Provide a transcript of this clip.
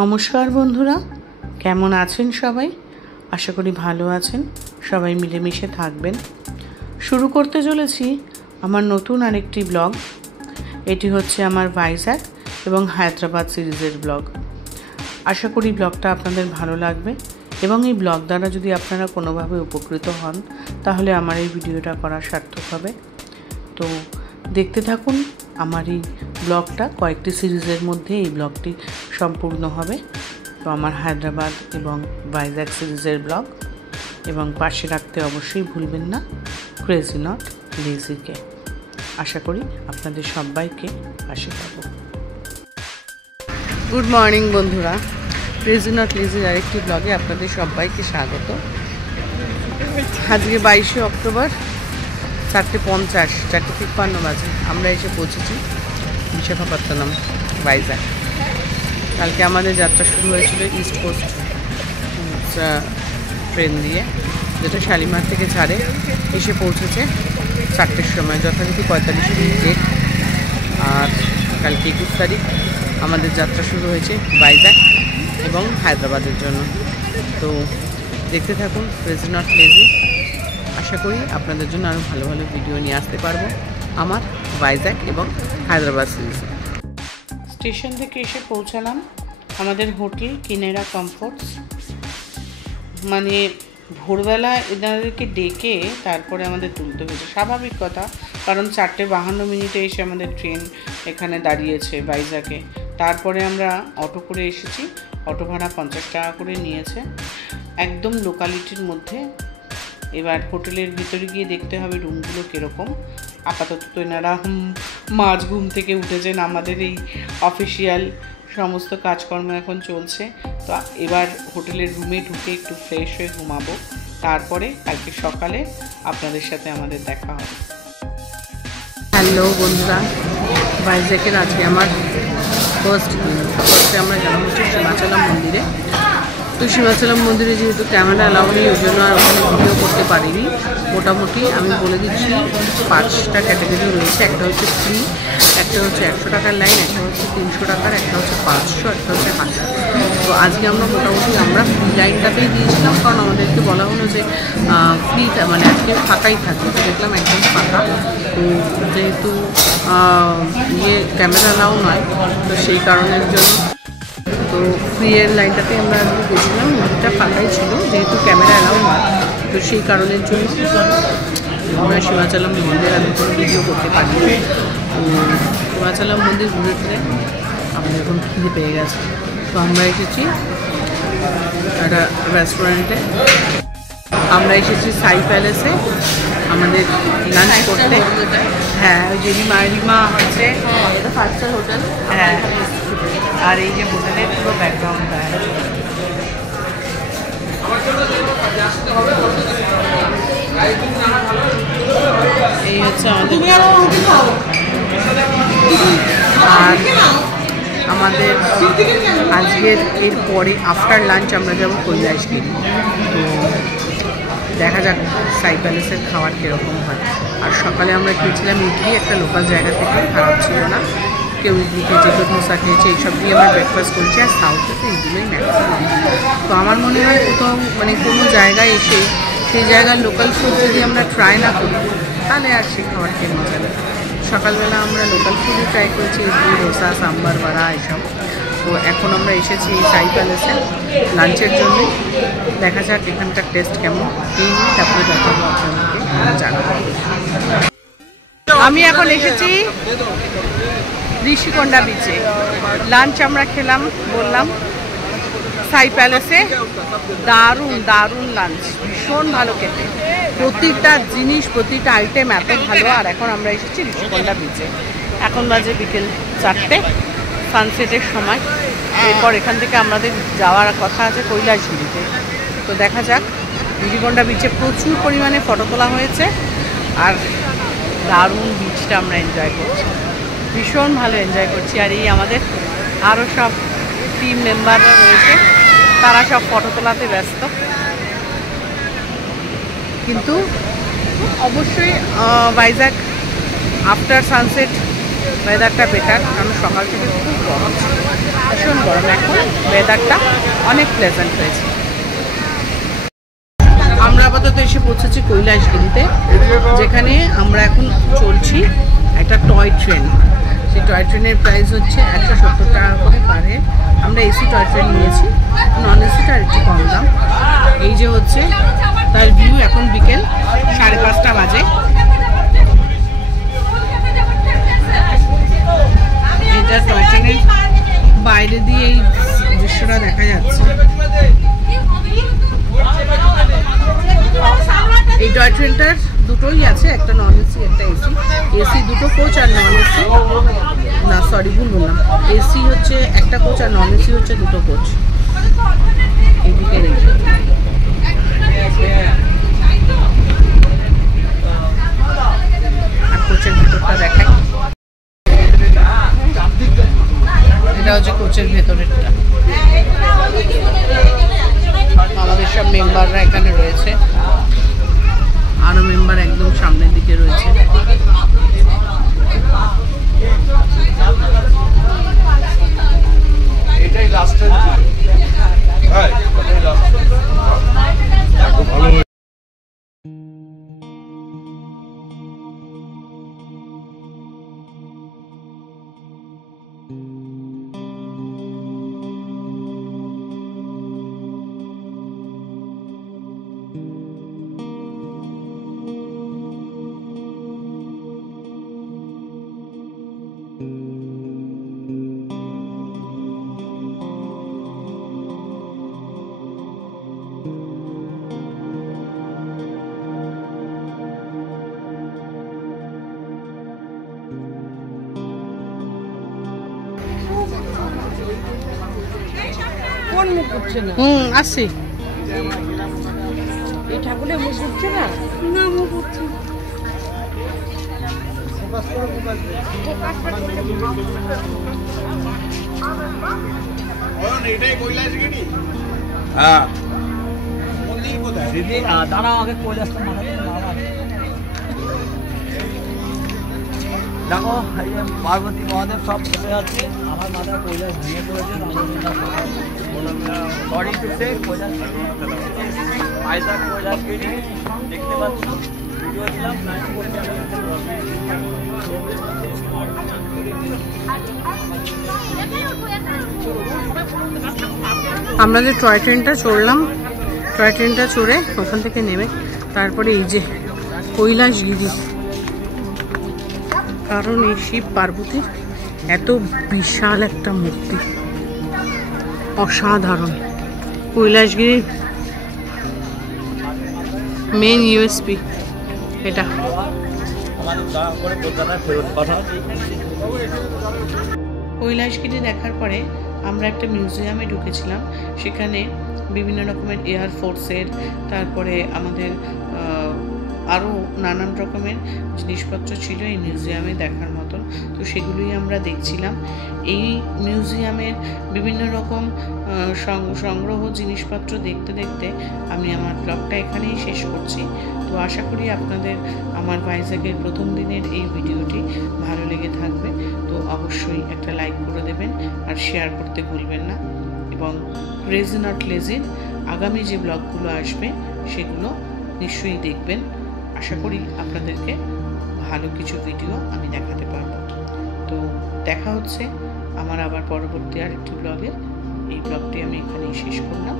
নমস্কার বন্ধুরা, কেমন আছেন সবাই? আশা করি ভালো আছেন। সবাই মিলেমিশে থাকবেন। শুরু করতে চলেছি আমার নতুন আরেকটি ব্লগ। এটি হচ্ছে আমার ভাইজ্যাগ এবং হায়দ্রাবাদ সিরিজের ব্লগ। আশা করি ব্লগটা আপনাদের ভালো লাগবে এবং এই ব্লগ দ্বারা যদি আপনারা কোনোভাবে উপকৃত হন তাহলে আমার এই ভিডিওটা করা সার্থক হবে। তো দেখতে থাকুন আমার এই ব্লগটা। কয়েকটি সিরিজের মধ্যে এই ব্লগটি সম্পূর্ণ হবে। তো আমার হায়দ্রাবাদ এবং ভাইজ্যাগ সিরিজের ব্লগ, এবং পাশে রাখতে অবশ্যই ভুলবেন না ক্রেজি নট লেজিকে। আশা করি আপনাদের সবাইকে পাশে পাবো। গুড মর্নিং বন্ধুরা, ক্রেজি নট লেজির আরেকটি ব্লগে আপনাদের সবাইকে স্বাগত। আজকে 22শে অক্টোবর, 4:50, 4:53 বাজে আমরা এসে পৌঁছেছি বিশাখাপত্তনম, ভাইজ্যাগ। কালকে আমাদের যাত্রা শুরু হয়েছিল ইস্ট কোস্ট ট্রেন দিয়ে, যেটা শালিমার থেকে ছাড়ে। এসে পৌঁছেছে 4টের সময়, যথারীতি 45 মিনিট লেট। আর কালকে 21 তারিখ আমাদের যাত্রা শুরু হয়েছে ভাইজ্যাগ এবং হায়দ্রাবাদের জন্য। তো দেখতে থাকুন ক্রেজি নট লেজি। আশা করি আপনাদের জন্য আরও ভালো ভালো ভিডিও নিয়ে আসতে পারবো আমার ভাইজ্যাগ এবং হায়দ্রাবাদ সিরিজে। স্টেশন থেকে এসে পৌঁছালাম আমাদের হোটেল কিনেরা কমফোর্টস। মানে ভোরবেলা এনাদেরকে ডেকে তারপরে আমাদের তুলতে হয়েছে, স্বাভাবিক কথা, কারণ 4:52 এসে আমাদের ট্রেন এখানে দাঁড়িয়েছে ভাইজ্যাগে। তারপরে আমরা অটো করে এসেছি, অটো ভাড়া 50 টাকা করে নিয়েছে, একদম লোকালিটির মধ্যে। এবার হোটেলের ভিতরে গিয়ে দেখতে হবে রুমগুলো কীরকম। আপাতত তো এনারা মাঝ ঘুম থেকে উঠেছেন, আমাদের এই অফিসিয়াল সমস্ত কাজকর্ম এখন চলছে। তো এবার হোটেলের রুমে ঢুকে একটু ফ্রেশ হয়ে ঘুমাবো, তারপরে কালকে সকালে আপনাদের সাথে আমাদের দেখা হবে। হ্যালো বন্ধুরা, ভাইজ্যাগের আজকে আমার ফার্স্ট দিন। ফার্স্টে আমরা গেলাম হচ্ছে সীমাচলম মন্দিরে। তো সীমাচলম মন্দিরে যেহেতু ক্যামেরা অ্যালাউ নেই, ওই জন্য আর ওখানে ভিডিও করতে পারিনি। মোটামুটি আমি বলে দিচ্ছি 5টা ক্যাটাগরি রয়েছে। একটা হচ্ছে ফ্রি, একটা হচ্ছে 100 টাকার লাইন, একটা হচ্ছে 300 টাকার, একটা হচ্ছে 500, একটা হচ্ছে 1000। তো আজকে আমরা মোটামুটি ফ্রি লাইনটাতেই দিয়েছিলাম, কারণ আমাদেরকে বলা হলো যে ফ্রিটা মানে আজকে ফাঁকাই থাকবে। তো দেখলাম একদম ফাঁকা। তো যেহেতু ক্যামেরা অ্যালাউ নয়, তো সেই কারণের জন্য তো ফ্রি এর লাইনটাতে আমরা গেছিলাম। মন্দিরটা ফাঁকাই ছিল, যেহেতু ক্যামেরা অ্যালাউ নয়, তো সেই কারণের জন্য আমরা সীমাচলম মন্দির আমি কোনো ভিডিও করতে পারি। তো সীমাচলম মন্দির ঘুরে ফিরে আমাদের এখন খিদে পেয়ে গেছে। তো আমরা এসেছি একটা রেস্টুরেন্টে, আমরা এসেছি সাই প্যালেসে আমাদের লাঞ্চ করতে। হ্যাঁ, ওই যে রিমা হচ্ছে হোটেল। হ্যাঁ, আর এই যে হোটেলের পুরো ব্যাকগ্রাউন্ডটা, এই হচ্ছে আমাদের। আর আমাদের আজকের এরপরে আফটার লাঞ্চ আমরা যাবো কৈলাসগিরি। তো দেখা যাক সাই প্যালেসের খাবার কীরকম হয়। আর সকালে আমরা খেয়েছিলাম ইডলি, একটা লোকাল জায়গা থেকে, খারাপ ছিল না। কেউ ইডলি খেয়েছে, কেউ ধোসা খেয়েছে, এইসব দিয়ে আমরা ব্রেকফাস্ট করেছি। আর সাউথে তো ইডলিই ম্যাক্সিমাম। তো আমার মনে হয় কোথাও মানে কোনো জায়গায় এসে সেই জায়গার লোকাল ফুড যদি আমরা ট্রাই না করি তাহলে আর সেই খাবার খেয়ে মজা লাগে। সকালবেলা আমরা লোকাল ফুডই ট্রাই করেছি, ইডলি, ধোসা, সাম্বার, বড়া এসব। তো এখন আমরা এসেছি সাই প্যালেসে লাঞ্চের জন্য। দেখা যাক এখানকার টেস্ট কেমন, তারপরে দেখাবো আপনাদেরকে জানাবো। আমি এখন এসেছি ঋষিকোন্ডা বিচে। লাঞ্চ আমরা খেলাম, বললাম, সাই প্যালেসে। দারুণ দারুণ লাঞ্চ, ভীষণ ভালো খেতে, প্রতিটা জিনিস, প্রতিটা আইটেম এত ভালো। আর এখন আমরা এসেছি ঋষিকোন্ডা বিচে। এখন বাজে বিকেল 4টে, সানসেটের সময়। এরপর এখান থেকে আমাদের যাওয়ার কথা আছে কৈলাসগিরিতে। তো দেখা যাক। ঋষিকোন্ডা বিচে প্রচুর পরিমাণে ফটো তোলা হয়েছে, আর দারুণ বিচটা আমরা এনজয় করছি, ভীষণ ভালো এনজয় করছি। আর এই আমাদের আরও সব টিম মেম্বাররা রয়েছে, তারা সব ফটো তোলাতে ব্যস্ত। কিন্তু অবশ্যই ভাইজ্যাগ আফটার সানসেট ওয়েদারটা বেটার, কারণ সকাল থেকে খুব গরম, ভীষণ গরম। এখন ওয়েদারটা অনেক প্লেজেন্ট হয়েছে। আমরা আপাতত এসে পৌঁছেছি কৈলাসগিরিতে, যেখানে আমরা এখন চলছি একটা টয় ট্রেন। সেই টয় ট্রেনের প্রাইস হচ্ছে 170 টাকা করে পার হেড। আমরা এসি টয় ট্রেন নিয়েছি, নন এসিটা একটু কম দাম। এই যে হচ্ছে তার ভিউ। এখন বিকেল 5:30 বাজে। এটা টয় ট্রেনের বাইরে দিয়ে এই দৃশ্যটা দেখা যাচ্ছে। এই টয় ট্রেনটার দুটোই আছে, একটা নন এসি একটা এসি। এসি দুটো কোচ আর নন এসি, না সরি ভুল বললাম, এসি হচ্ছে একটা কোচ আর নন এসি হচ্ছে দুটো কোচ। এইদিকে আর কোচের ভিতরটা দেখাই। এটা হচ্ছে কোচের ভেতরেরটা। আমাদের সব মেম্বাররা এখানে রয়েছে, আরো মেম্বার একদম সামনের দিকে রয়েছে। এটাই লাস্টের ভাই, এটাই লাস্ট। ভালো কোন মুখ করছে না? আসছি। এই ঠাকুরের মুখ করছে না? না, মুখ করছে না। এটাই কৈলাসগিরি। হ্যাঁ, মন্দির কোথায় দিদি? দাঁড়াও, আগে কৈলাসটা মাথায় দেখো, এই যে পার্বতী মহাদেব সব বসে আছে। আমার মাথায় কৈলাস ভেঙে পড়েছে। সরি টু সে, কৈলাসগিরি আইসা কৈলাসগিরি দেখতে পাচ্ছ। ভিডিও দিলাম, লাইক করতে আমরা যে টয় ট্রেনটা চড়লাম, টয় ট্রেনটা চড়ে ওখান থেকে নেমে তারপরে এই যে কৈলাসগিরি, কারণ এই শিব পার্বতীর এত বিশাল একটা মূর্তি, অসাধারণ। কৈলাসগিরির মেন ইউএসপি এটা। কৈলাসগিরি দেখার পরে আমরা একটা মিউজিয়ামে ঢুকেছিলাম। সেখানে বিভিন্ন রকমের এয়ারফোর্সের, তারপরে আমাদের আরও নানান রকমের জিনিসপত্র ছিল এই মিউজিয়ামে দেখার মতন। তো সেগুলোই আমরা দেখছিলাম। এই মিউজিয়ামের বিভিন্ন রকম সংগ্রহ জিনিসপত্র দেখতে দেখতে আমি আমার ব্লগটা এখানেই শেষ করছি। তো আশা করি আপনাদের আমার ভাইজ্যাগের প্রথম দিনের এই ভিডিওটি ভালো লেগে থাকবে। তো অবশ্যই একটা লাইক করে দেবেন আর শেয়ার করতে ভুলবেন না। এবং ক্রেজি নট লেজির আগামী যে ব্লগগুলো আসবে সেগুলো নিশ্চয়ই দেখবেন। আশা করি আপনাদেরকে ভালো কিছু ভিডিও আমি দেখাতে পারবো। তো দেখা হচ্ছে আমার আবার পরবর্তী আরেকটি ব্লগে। এই ব্লগটি আমি এখানেই শেষ করলাম।